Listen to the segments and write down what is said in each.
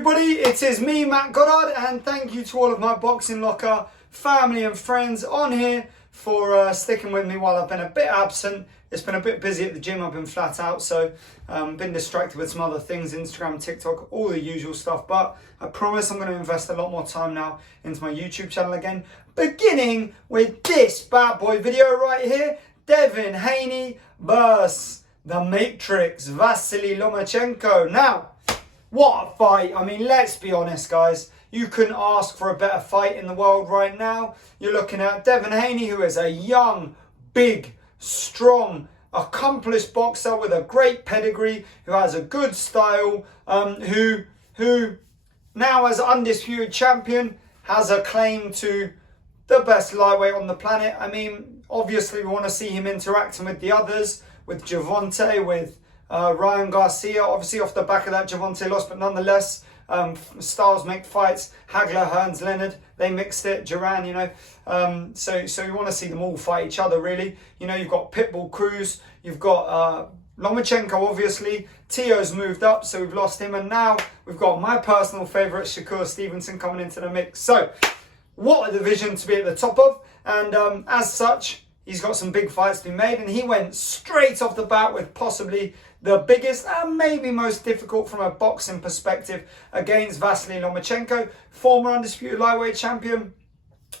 everybody, it is me, Matt Goddard, and thank you to all of my Boxing Locker family and friends on here for sticking with me while I've been a bit absent. It's been a bit busy at the gym, I've been flat out, so been distracted with some other things, Instagram, TikTok, all the usual stuff, but I promise I'm going to invest a lot more time now into my YouTube channel again, beginning with this bad boy video right here, Devin Haney vs. the Matrix, Vasily Lomachenko. Now, what a fight. I mean, let's be honest, guys. You couldn't ask for a better fight in the world right now. You're looking at Devin Haney, who is a young, big, strong, accomplished boxer with a great pedigree, who has a good style, who now as undisputed champion has a claim to the best lightweight on the planet. I mean, obviously we want to see him interacting with the others, with Gervonta, with Ryan Garcia, obviously off the back of that Gervonta loss, but nonetheless, styles make fights. Hagler, Hearns, Leonard, they mixed it. Duran, you know, so you want to see them all fight each other, really. You know, you've got Pitbull Cruz, you've got Lomachenko, obviously. Tio's moved up, so we've lost him, and now we've got my personal favourite, Shakur Stevenson, coming into the mix. So, what a division to be at the top of, and as such, he's got some big fights to be made, and he went straight off the bat with possibly the biggest and maybe most difficult from a boxing perspective against Vasily Lomachenko, former undisputed lightweight champion,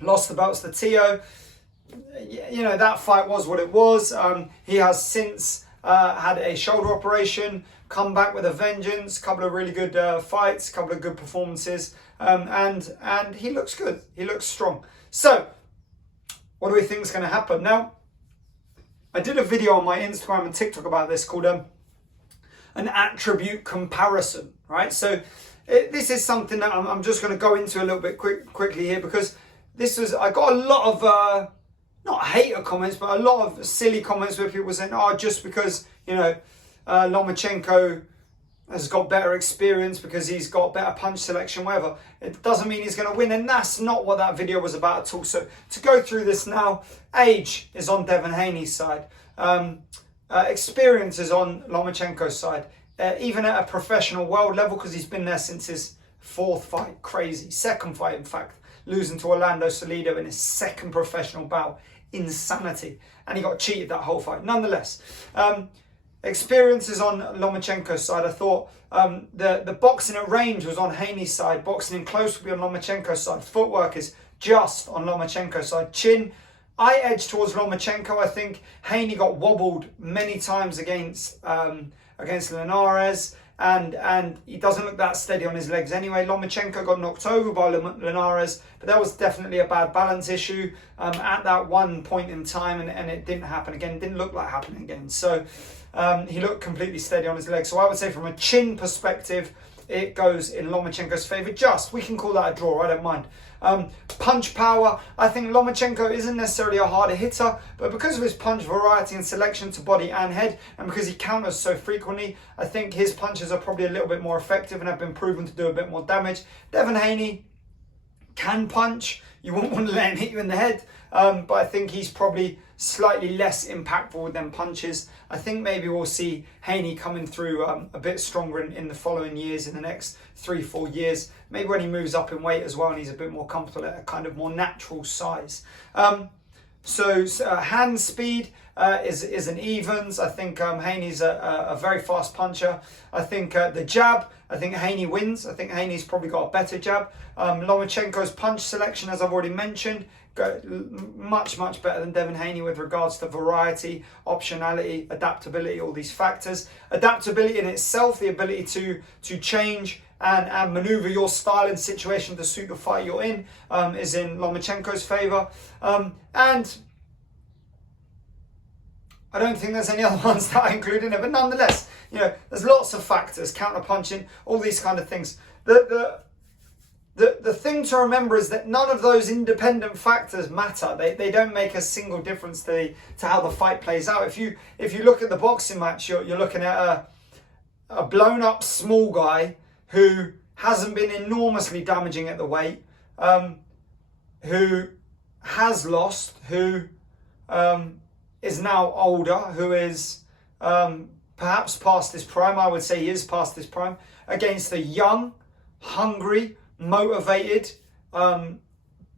lost the belts to Tio. You know, that fight was what it was. He has since had a shoulder operation, come back with a vengeance, couple of really good fights, couple of good performances, and he looks good. He looks strong. So, what do we think is going to happen? Now, I did a video on my Instagram and TikTok about this called an attribute comparison, right? So this is something that I'm just going to go into a little bit quickly here, because I got a lot of, not hater comments, but a lot of silly comments where people were saying, oh, just because, you know, Lomachenko has got better experience, because he's got better punch selection, whatever, it doesn't mean he's going to win, and that's not what that video was about at all. So to go through this now, age is on Devin Haney's side, experience is on Lomachenko's side, even at a professional world level, because he's been there since his fourth fight, crazy, second fight in fact, losing to Orlando Salido in his second professional bout, insanity, and he got cheated that whole fight. Nonetheless, experience is on Lomachenko's side. I thought the boxing at range was on Haney's side. Boxing in close will be on Lomachenko's side. Footwork is just on Lomachenko's side. Chin, I edge towards Lomachenko. I think Haney got wobbled many times against Linares, and he doesn't look that steady on his legs anyway. Lomachenko got knocked over by Linares, but that was definitely a bad balance issue at that one point in time, and it didn't happen again. It didn't look like happening again. So he looked completely steady on his legs. So I would say from a chin perspective, it goes in Lomachenko's favour. We can call that a draw, I don't mind. Punch power, I think Lomachenko isn't necessarily a harder hitter, but because of his punch variety and selection to body and head, and because he counters so frequently, I think his punches are probably a little bit more effective and have been proven to do a bit more damage. Devin Haney can punch, you wouldn't want to let him hit you in the head, but I think he's probably slightly less impactful with them punches. I think maybe we'll see Haney coming through a bit stronger in the following years, in the next 3-4 years, maybe when he moves up in weight as well and he's a bit more comfortable at a kind of more natural size. So hand speed is an evens. I think Haney's a very fast puncher. I think the jab, I think Haney wins. I think Haney's probably got a better jab. Lomachenko's punch selection, as I've already mentioned, much better than Devin Haney with regards to variety, optionality, adaptability, all these factors. Adaptability in itself, the ability to change and maneuver your style and situation to suit the fight you're in, is in Lomachenko's favour. And I don't think there's any other ones that I include in it, but nonetheless, you know, there's lots of factors, counter punching, all these kind of things. The thing to remember is that none of those independent factors matter. They don't make a single difference to how the fight plays out. If you look at the boxing match, you're looking at a blown up small guy who hasn't been enormously damaging at the weight, who has lost, who is now older, who is perhaps past his prime. I would say he is past his prime, against a young, hungry, motivated,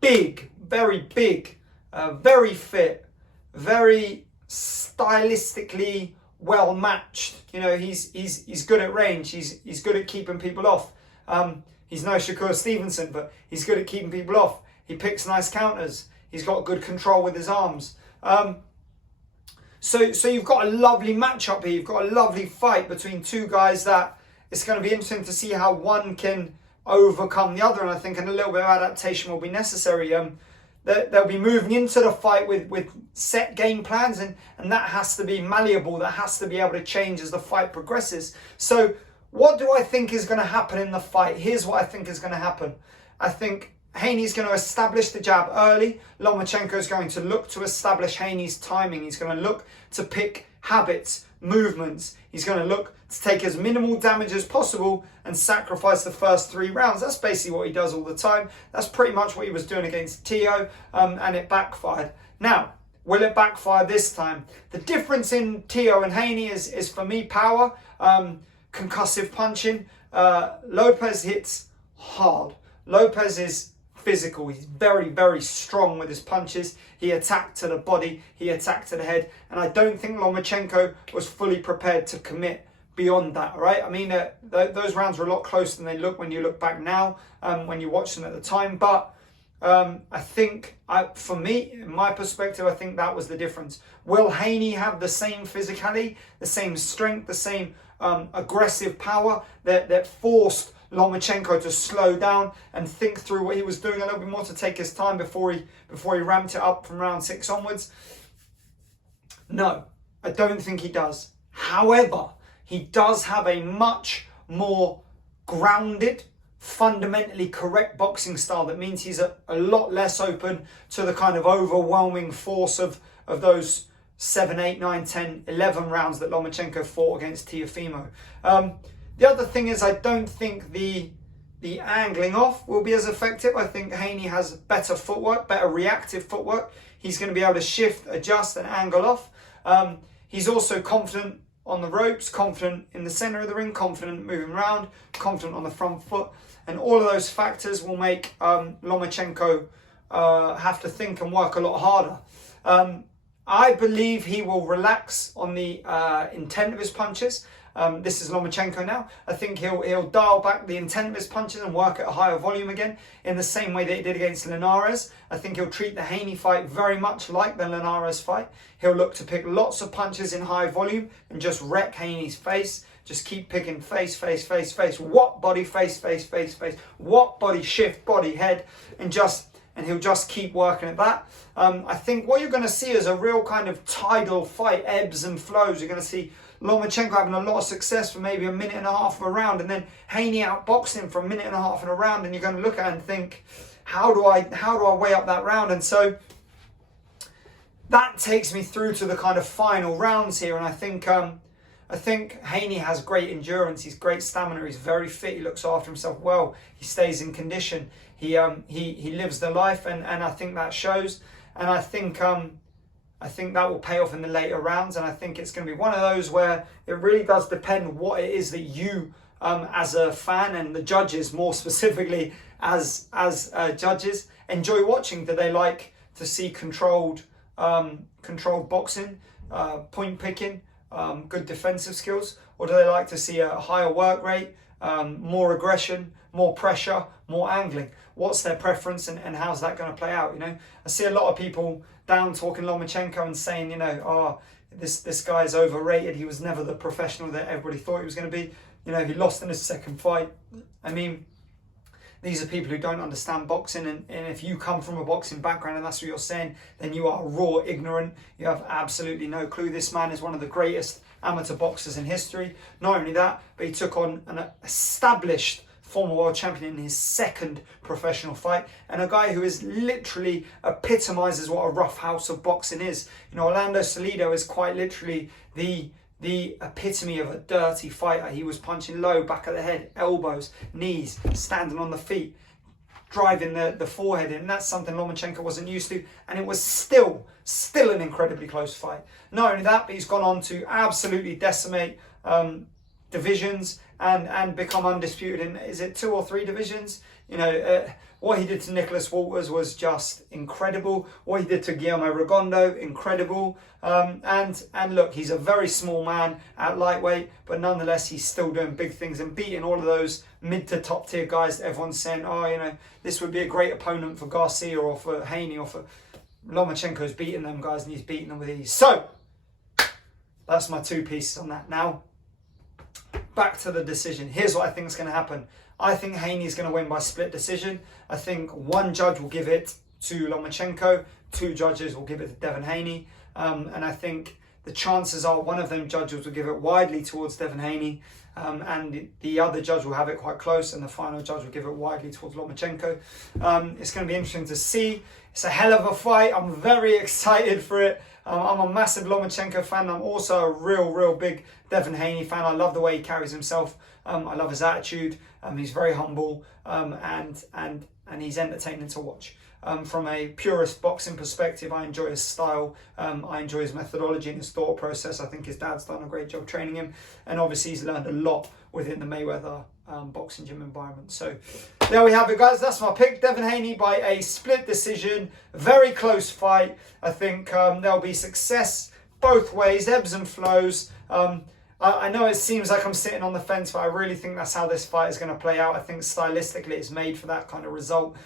big, very big, very fit, very stylistically well matched. You know, he's good at range. He's good at keeping people off. He's no Shakur Stevenson, but he's good at keeping people off. He picks nice counters. He's got good control with his arms. So you've got a lovely matchup here. You've got a lovely fight between two guys that it's going to be interesting to see how one can overcome the other. And I think a little bit of adaptation will be necessary. They'll be moving into the fight with set game plans, and that has to be malleable. That has to be able to change as the fight progresses. So what do I think is going to happen in the fight? Here's what I think is going to happen. I think Haney's going to establish the jab early. Lomachenko is going to look to establish Haney's timing. He's going to look to pick habits, movements. He's going to look to take as minimal damage as possible and sacrifice the first 3 rounds. That's basically what he does all the time. That's pretty much what he was doing against Teo, and it backfired. Now, will it backfire this time? The difference in Teo and Haney is for me, power, concussive punching. Lopez hits hard. Lopez is physical. He's very, very strong with his punches. He attacked to the body. He attacked to the head. And I don't think Lomachenko was fully prepared to commit beyond that, right? I mean, those rounds were a lot closer than they look when you look back now, when you watch them at the time. But I think, for me, in my perspective, I think that was the difference. Will Haney have the same physicality, the same strength, the same aggressive power that forced Lomachenko to slow down and think through what he was doing a little bit more, to take his time before he ramped it up from round 6 onwards? No, I don't think he does. However, he does have a much more grounded, fundamentally correct boxing style. That means he's a lot less open to the kind of overwhelming force of those 7, 8, 9, 10, 11 rounds that Lomachenko fought against Teofimo. The other thing is, I don't think the angling off will be as effective. I think Haney has better footwork, better reactive footwork. He's going to be able to shift, adjust, and angle off. He's also confident on the ropes, confident in the center of the ring, confident moving around, confident on the front foot. And all of those factors will make Lomachenko have to think and work a lot harder. I believe he will relax on the intent of his punches. This is Lomachenko now. I think he'll dial back the intent of his punches and work at a higher volume again, in the same way that he did against Linares. I think he'll treat the Haney fight very much like the Linares fight. He'll look to pick lots of punches in high volume and just wreck Haney's face. Just keep picking face, face, face, face. What body, face, face, face, face. What body, shift, body, head. And he'll just keep working at that. I think what you're going to see is a real kind of tidal fight, ebbs and flows. You're going to see Lomachenko having a lot of success for maybe a minute and a half of a round, and then Haney outboxing him for a minute and a half in a round, and you're going to look at it and think, how do I weigh up that round? And so that takes me through to the kind of final rounds here, and I think Haney has great endurance. He's great stamina. He's very fit. He looks after himself well. He stays in condition. He lives the life, and I think that shows. And I think that will pay off in the later rounds. And I think it's going to be one of those where it really does depend what it is that you, as a fan, and the judges more specifically as judges, enjoy watching. Do they like to see controlled boxing, point picking, good defensive skills, or do they like to see a higher work rate, more aggression, more pressure, more angling? What's their preference, and how's that going to play out? You know, I see a lot of people down talking Lomachenko and saying, you know, oh, this guy's overrated. He was never the professional that everybody thought he was going to be. You know, he lost in his second fight. I mean, these are people who don't understand boxing, and if you come from a boxing background and that's what you're saying, then you are raw ignorant. You have absolutely no clue. This man is one of the greatest amateur boxers in history. Not only that, but he took on an established former world champion in his second professional fight, and a guy who is literally epitomizes what a rough house of boxing is. You know, Orlando Salido is quite literally the epitome of a dirty fighter. He was punching low, back of the head, elbows, knees, standing on the feet, driving the forehead in. And that's something Lomachenko wasn't used to, and it was still an incredibly close fight. Not only that, but he's gone on to absolutely decimate divisions and become undisputed in, is it 2 or 3 divisions? You know, what he did to Nicholas Walters was just incredible. What he did to Guillermo Rigondeaux, incredible. And look, he's a very small man at lightweight, but nonetheless, he's still doing big things and beating all of those mid to top tier guys that everyone's saying, oh, you know, this would be a great opponent for Garcia or for Haney or for Lomachenko's beating them guys, and he's beating them with ease. So that's my 2 pieces on that. Now, back to the decision. Here's what I think is going to happen. I think Haney's going to win by split decision. I think 1 judge will give it to Lomachenko, 2 judges will give it to Devin Haney. And I think the chances are one of them judges will give it widely towards Devin Haney, and the other judge will have it quite close, and the final judge will give it widely towards Lomachenko. It's going to be interesting to see. It's a hell of a fight. I'm very excited for it. I'm a massive Lomachenko fan. I'm also a real big Devin Haney fan. I love the way he carries himself. I love his attitude. He's very humble, and he's entertaining to watch. From a purist boxing perspective, I enjoy his style. I enjoy his methodology and his thought process. I think his dad's done a great job training him, and obviously he's learned a lot within the Mayweather boxing gym environment. So there we have it, guys. That's my pick. Devin Haney by a split decision. Very close fight. I think there'll be success both ways, ebbs and flows. I know it seems like I'm sitting on the fence, but I really think that's how this fight is going to play out. I think stylistically it's made for that kind of result.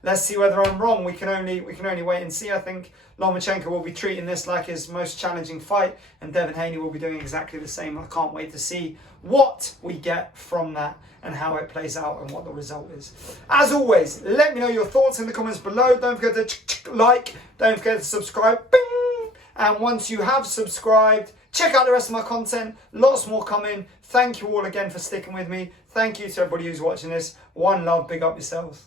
Let's see whether I'm wrong. We can only wait and see. I think Lomachenko will be treating this like his most challenging fight, and Devin Haney will be doing exactly the same. I can't wait to see what we get from that and how it plays out and what the result is. As always, let me know your thoughts in the comments below. Don't forget to like, don't forget to subscribe. Bing! And once you have subscribed, check out the rest of my content. Lots more coming. Thank you all again for sticking with me. Thank you to everybody who's watching this. One love. Big up yourselves.